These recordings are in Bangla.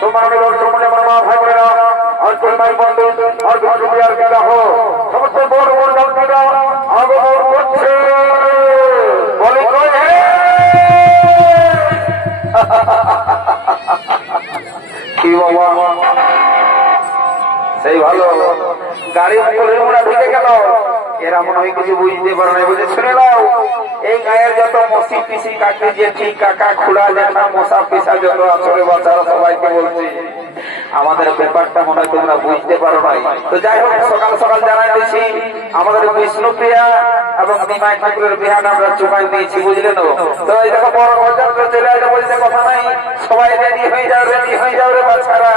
তোমার দর্শনে মামা ভাই বোনেরা আর কল্যাণ বন্ধু আর বিদ্যার বিবাহ সমস্ত বড় বড় ব্যক্তিরা আগমন করছে বলে কি বাবা সেই ভালো গাড়ি মোড়া ঢুকে গেল এরা মনে হয় কিছু বুঝতে পারে না বুঝে শুনে নাও এই গায়ের যত মসি পিসি কাকি জেঠি কাকা খুড়া জ্যাঠা মশা পিসা যত আসলে বাচ্চারা সবাইকে বলছে আমাদের ব্যাপারটা মনে হয় তোমরা বুঝতে পারো নাই। তো যাই হোক সকাল সকাল জানাই দিচ্ছি আমাদের বিষ্ণুপ্রিয়া এবং নিমাই ঠাকুরের বিহাটা আমরা চুকাই দিয়েছি বুঝলেন। তো এই দেখো বড় বাজার চলে আসে বলতে কথা নাই সবাই রেডি হয়ে যাও রে বাচ্চারা।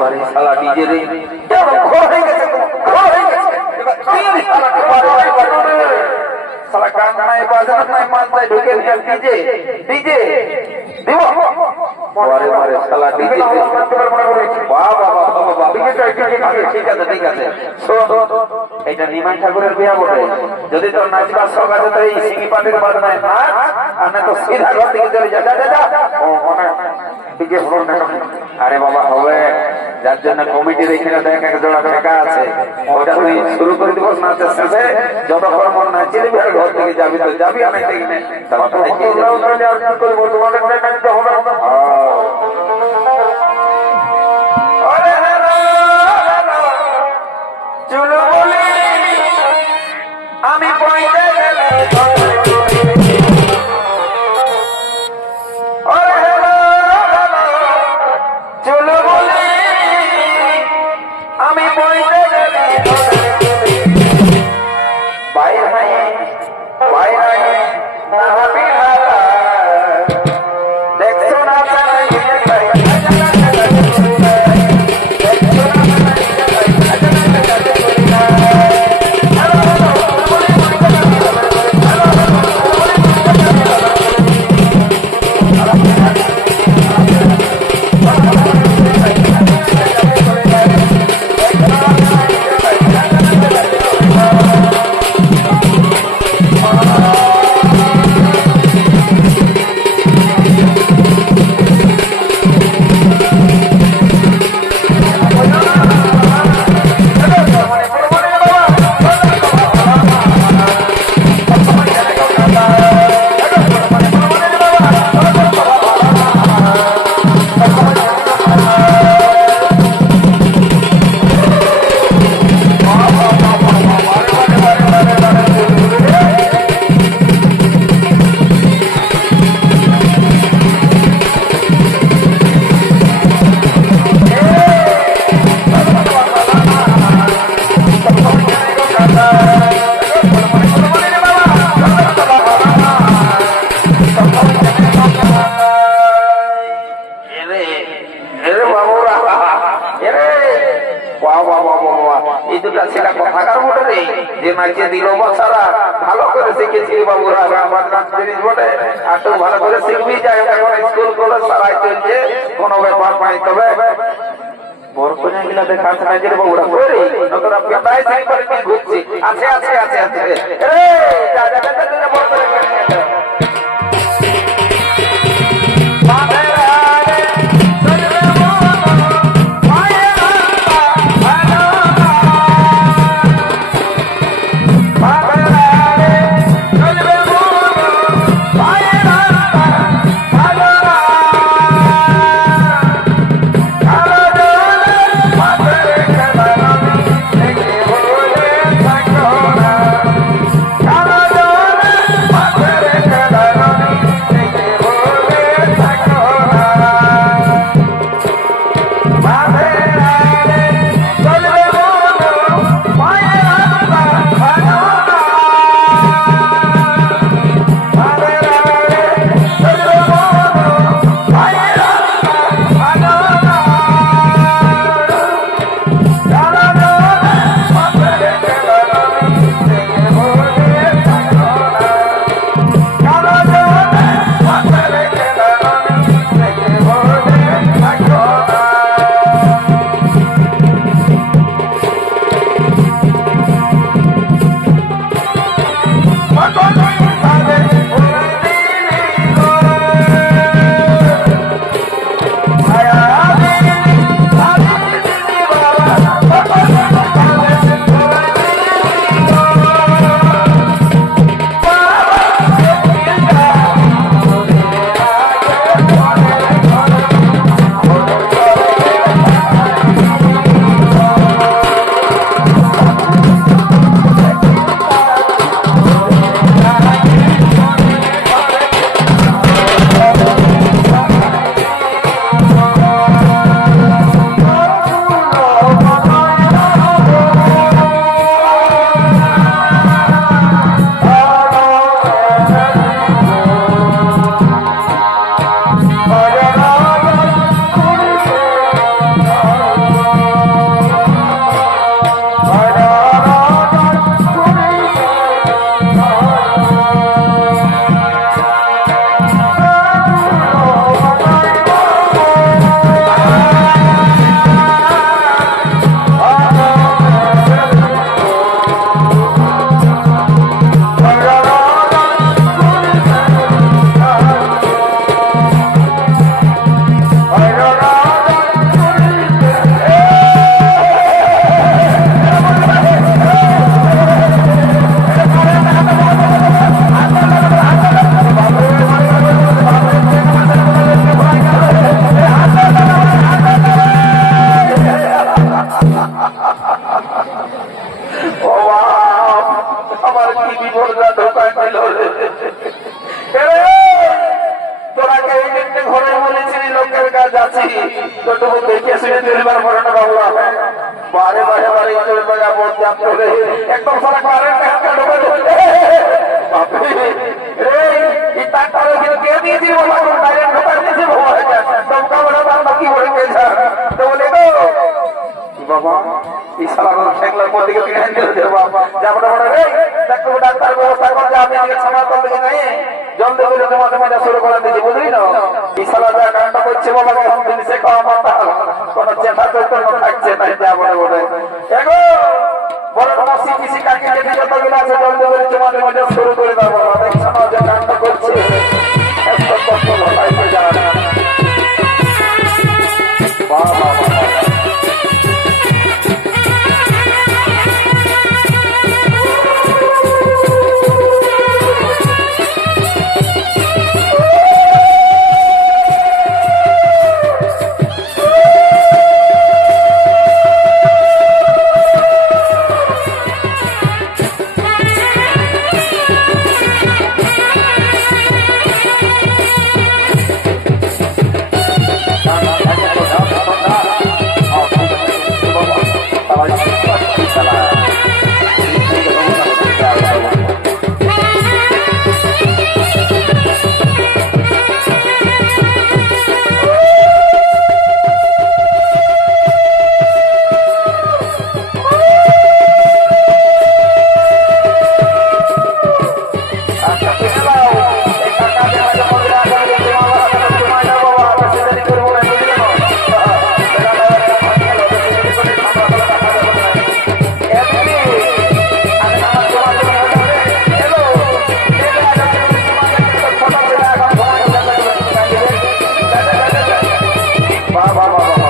বারে শালা ডিজে রে ঘর হয়ে গেছে শালা গান নাই বাজার নাই মালদায় ঢুকে ডিজে ডিজে দিব বারে বারে শালা ডিজে বাবা বাবা বাবা ঠিক আছে ঠিক আছে এটা নিমাই ঠাকুরের বিয়া বটে যদি তোর নাচবার শখ আছে তো এই সিঙ্গি পাটির বাজনায় নাচ আর না তো সিধা ঘর থেকে চলে যা যা যা ও মনে ডিজে হলো না আরে বাবা হবে যার জন্য কমিটির এখানে দেখ এক জোড়া ঠেকা আছে ওটা তুই শুরু করে দিব নাচের শেষে যতক্ষণ মন নাচে দিবি আর ঘর থেকে যাবি তো যাবি আমি ঠিক নেই আমি পয়সা গেলে ভালো করে শিখেছি বাবুরা জিনিস বটে আর তো ভালো করে শিখবি যাই স্কুল কলেজ সারাই চলছে কোনো ব্যাপার নাই তবে আছে আছে আছে আছে যাচ্ছি তোটুকু দেখে শুনে চলবার পরে না বাবু বারে বারে বারে চলবে যাবো একদম সারা কারেন্ট ঢুকে কে দিয়েছি কারেন্ট ঢোকা দিয়েছে দমকা বলে বাকি হয়ে গেছে তো বলে গো বাবা এই সালা ঠেকলার পর দিকে ডাক্তার ব্যবস্থা করছে আমি আগে ছাড়া করলে নাই জল দেবে মাঝে মাঝে শুরু করে দিচ্ছি বুঝলি না এই সালা যা কারণটা করছে বাবা এখন দিন সে কম কোন চেষ্টা চৈতন্য থাকছে তাই যা বলে বলে এগো বড় মাসি পিসি কাকে যেতে যতগুলো আছে জল দেবে মাঝে মাঝে শুরু করে দেবো দেখছো না যে কারণটা করছে একদম কষ্ট ভাই যারা বাবা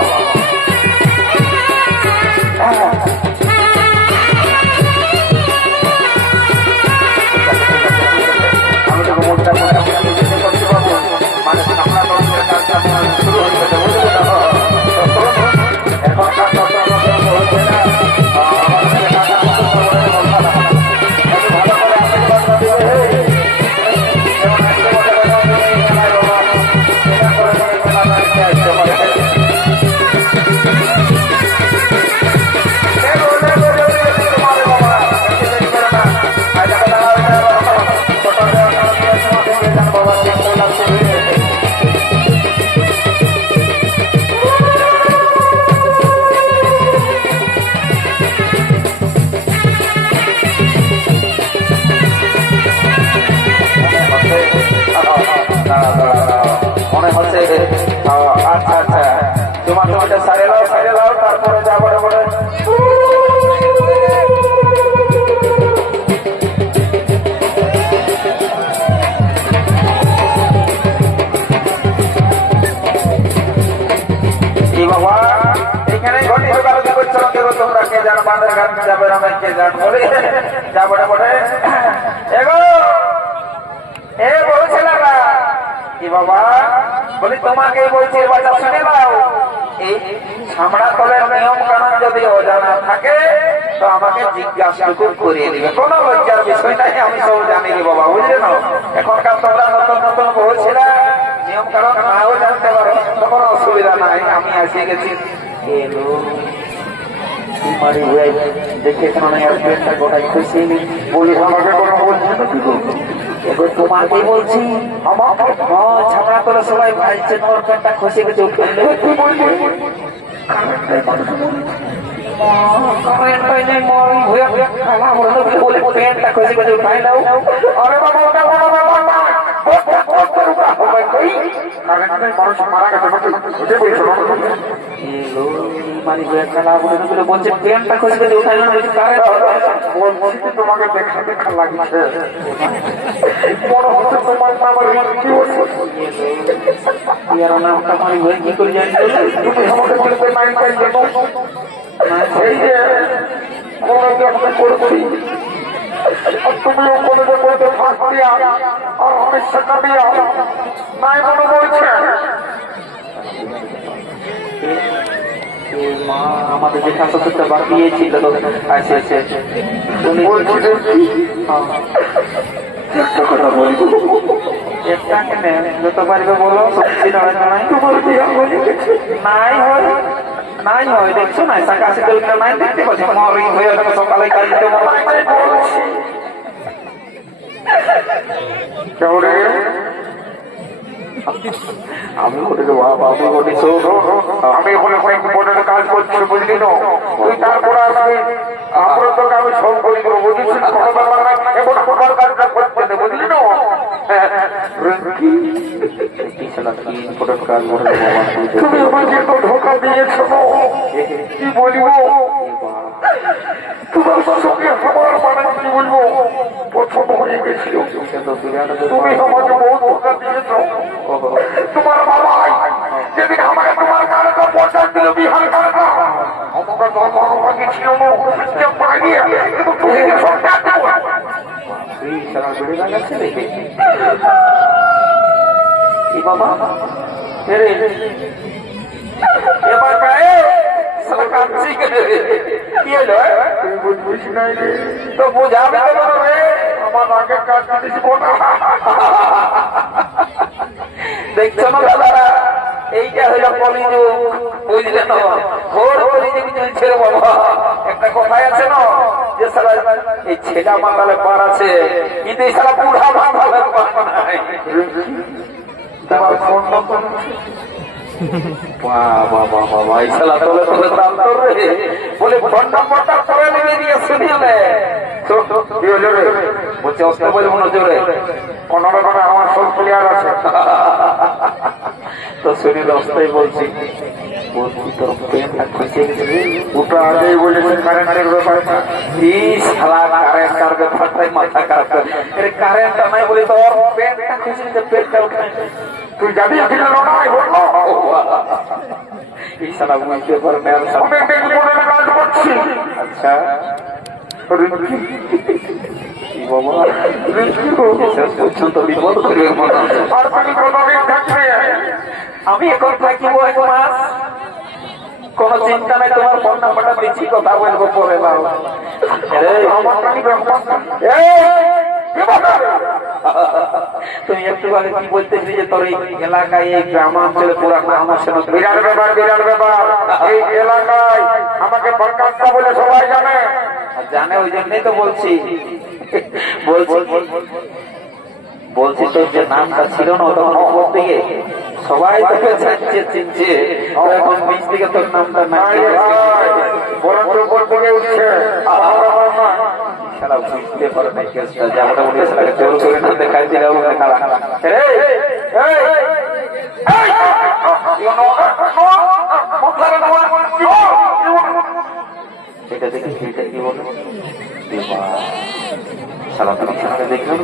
আচ্ছা আচ্ছা তোমার তোমাকে সারে লাও তারপরে যা বলে বলে বাবা এখানে ঘটি দোকানি করছো দেখো তোমরা কে জানো বাঁধের ঘাট যাবে আমি কে জানো বলে যা বলে বলে এগো এ বলছিলাম কি বাবা বলি তোমাকে বলছি বাচ্চা শুনে নাও এই ছামড়া তলের নিয়ম কানুন যদি অজানা থাকে তো আমাকে জিজ্ঞাসা করিয়ে দিবে কোনো লজ্জার বিষয় নাই আমি সব জানি রে বাবা বুঝলে না এখনকার তোমরা নতুন নতুন বলছিলা নিয়ম কানুন নাও জানতে পারো তখন অসুবিধা নাই আমি এসে গেছি দেখে কেন পেটটা গোটাই খুশি বলি আমাকে কোনো বলছি এবার তোমাকে বলছি ছাপড়া করে সবাই ভাইছে তোর পেটটা খসে গেছে পেটটা খসে গেছে উঠাই দাও আরে বাবা মানুষ মারা গেছে বলছে পেনটা খসে গেছে উঠাই তোমাকে দেখা দেখা লাগছে কি করে জানি তুমি আমাকে বলতে নাই পাই সেই যে করছি তুমিও কলেজে বলতে ফাঁস দিয়া আর আমি সেটা দিয়া নাই মনে বলছে মা আমাদের যে স্বাস্থ্যটা বাড়িয়েছিল আছে তুমি বলছি একটা কথা বলবো একটা কেনে যত পারবে বলো সবজি দাঁড়ায় নাই তোমার বিয়া হয়ে গেছে নাই হয় নাই হয় দেখছো না সাকাশি দলটা নাই দেখতে পাচ্ছ মরি হয়ে গেল সকালে কাজ দিতে কেমন আমি ওটাকে আমি বলি আমি ওখানে কয়েক বোর্ডের কাজ করছি বুঝলি না তুই তারপর আসবি আপনার তোকে আমি সব করে দেবো বুঝিস কোনো ব্যাপার না এবার তোমার কাজটা করতে বুঝলি না তুমি আমাকে তো ধোকা দিয়েছ কি বলবো তোমার সঙ্গে আমার মানে কি বলবো প্রথম হয়ে গেছিল তুমি আমাকে বহুত ধোকা দিয়েছ তোমার বাবা যেদিন আমাকে তোমার কারণে পৌঁছান দিল বিহার কারণে আমাকে বাবা ছিল যে পালিয়ে কিন্তু তুমি সরকার দেবো বাবা এবার গায়ে তো বুঝাবে আমার আগে কাজ দেখছো না দাদারা এইটা হইল কলিযুগ বুঝলে না ঘোর কলিযুগ চলছে রে বাবা একটা কথাই আছে না যে সারা এই ছেলে মাতালে পার আছে কিন্তু এই সারা বুড়া মাতালে পার নাই তোমার ফোন নম্বর বলে ফোন নম্বরটা পরে নিয়ে দিয়ে শুনিলে বলছে অস্ত বলবো না জোরে কোন রকমে আমার সব ক্লিয়ার আছে তো শরীর অস্তাই বলছি ওটা আগেই বলেছে কারেন্টের ব্যাপারটা কারেন্টার ব্যাপারটাই মাথা খারাপ কারেন্টটা নাই বলে তো ওর পেটটা খুশি পেটটা উঠায় তুই যাবি বললো এই সালা বুঝতে পারবে কাজ করছি আচ্ছা আমি এখন থাকিব এক মাস কোন চিন্তা নাই তোমার ফোন নাম্বারটা দিচ্ছি কথা বলবো পরে তুমি একটু আগে কি বলতেছি যে তোর এই এলাকায় এই গ্রামাঞ্চলে পুরা নাম আসে না বিরাট ব্যাপার এই এলাকায় আমাকে বরকাস্তা বলে সবাই জানে জানে ওই জন্যই তো বলছি বলছি তো যে নামটা ছিল না তখন অপর দিকে সবাই তোকে চিনছে এখন নিচ দিকে তোর নামটা নাই উপর দিকে উঠছে সারা বুঝতে পারে না কেসটা যেমনটা উঠে সেটাকে জোর করে না দেখাই দিলে এটা দেখে সেটা কি বলো সারা দেখলাম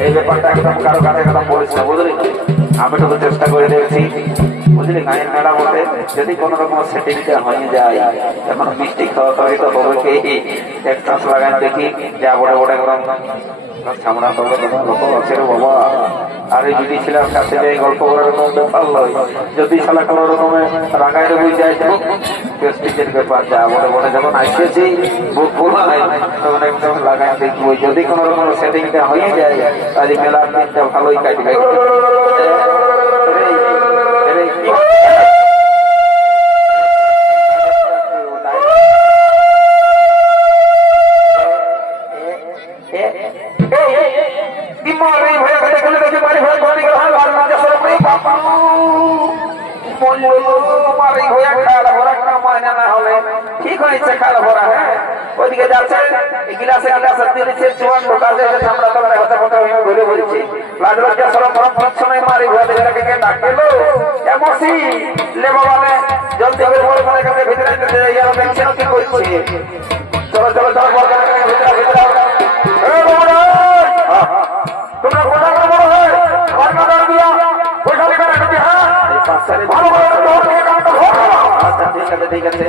এই ব্যাপারটা একদম কারো কাছে একদম বলিস না বুঝলি আমি তো চেষ্টা করে দেখছি বুঝলি গায়ের মেলা বলতে যদি কোন রকম সেটিংটা হয়ে যায় এখন মিষ্টি খাওয়া খাওয়াই তো হবে কি এক চাষ লাগান দেখি যা বড় বড় একদম সামনা করবে লোক আছে রে বাবা আর এই যদি ছিলাম কাছে যাই গল্প করার কোনো ব্যাপার নয় যদি সালা কোনো রকমে রাগায় বই যায় প্রেস্টিজের ব্যাপার যা বড় বড় যখন আসতেছি বুক খোলা হয় তখন একদম লাগাই দেখবো যদি কোনো রকম সেটিংটা হয়ে যায় আজ মেলার দিনটা ভালোই কাটবে ঠিক হয়েছে খাওয়া ভরা হ্যাঁ ওইদিকে যাচ্ছে গিলাসে গিলাসে দিয়েছে চুয়ান ঢোকাছে আমরা তো কথা কথা ঘুরে বলছি লাগলো যে সময় মারি ঘুরে দেখে ডাক গেল এমসি লে বাবা জলদি করে বল করে ভিতরে দেখছে কি করছে চলো চলো চলো ভিতরে ভিতরে ভালো আচ্ছা ঠিক আছে ঠিক আছে